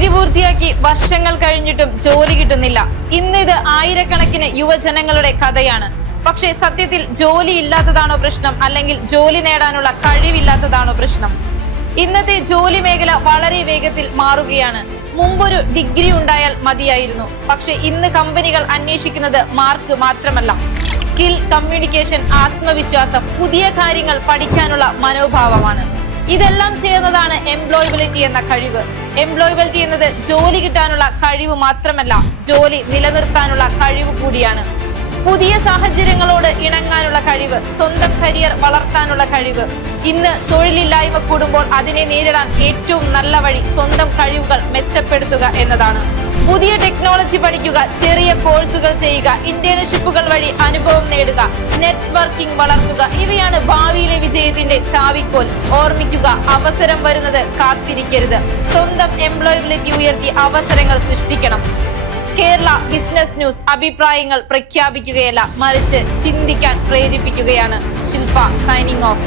Degree പൂർത്തിയാക്കി വർഷങ്ങൾ കഴിഞ്ഞിട്ടും ജോലി കിട്ടുന്നില്ല. ഇന്നിത് ആയിരക്കണക്കിന് യുവജനങ്ങളുടെ കഥയാണ്. പക്ഷേ സത്യത്തിൽ ജോലി ഇല്ലാത്തതാണോ പ്രശ്നം, അല്ലെങ്കിൽ ജോലി നേടാനുള്ള കഴിവില്ലാത്തതാണോ പ്രശ്നം? ഇന്നത്തെ ജോലി മേഖല വളരെ വേഗത്തിൽ മാറുകയാണ്. മുമ്പൊരു ഡിഗ്രി ഉണ്ടായാൽ മതിയായിരുന്നു. പക്ഷെ ഇന്ന് കമ്പനികൾ അന്വേഷിക്കുന്നത് മാർക്ക് മാത്രമല്ല, സ്കിൽ, കമ്മ്യൂണിക്കേഷൻ, ആത്മവിശ്വാസം, പുതിയ കാര്യങ്ങൾ പഠിക്കാനുള്ള മനോഭാവമാണ്. ഇതെല്ലാം ചേർന്നതാണ് എംപ്ലോയബിലിറ്റി എന്ന കഴിവ്. എംപ്ലോയബിലിറ്റി എന്നത് ജോലി കിട്ടാനുള്ള കഴിവ് മാത്രമല്ല, ജോലി നിലനിർത്താനുള്ള കഴിവ് കൂടിയാണ്. പുതിയ സാഹചര്യങ്ങളോട് ഇണങ്ങാനുള്ള കഴിവ്, സ്വന്തം കരിയർ വളർത്താനുള്ള കഴിവ്. ഇന്ന് തൊഴിലില്ലായ്മ കൂടുമ്പോൾ അതിനെ നേരിടാൻ ഏറ്റവും നല്ല വഴി സ്വന്തം കഴിവുകൾ മെച്ചപ്പെടുത്തുക എന്നതാണ്. പുതിയ ടെക്നോളജി പഠിക്കുക, ചെറിയ കോഴ്സുകൾ ചെയ്യുക, ഇന്റേൺഷിപ്പുകൾ വഴി അനുഭവം നേടുക, നെറ്റ്വർക്കിംഗ് വളർത്തുക. ഇവയാണ് ഭാവിയിലെ വിജയത്തിന്റെ ചാവിക്കോൽ. ഓർമ്മിക്കുക, അവസരം വരുന്നത് കാത്തിരിക്കരുത്. സ്വന്തം എംപ്ലോയബിലിറ്റി ഉയർത്തി അവസരങ്ങൾ സൃഷ്ടിക്കണം. കേരള ബിസിനസ് ന്യൂസ് അഭിപ്രായങ്ങൾ പ്രഖ്യാപിക്കുകയല്ല, മറിച്ച് ചിന്തിക്കാൻ പ്രേരിപ്പിക്കുകയാണ്. ശില്പ സൈനിങ് ഓഫ്.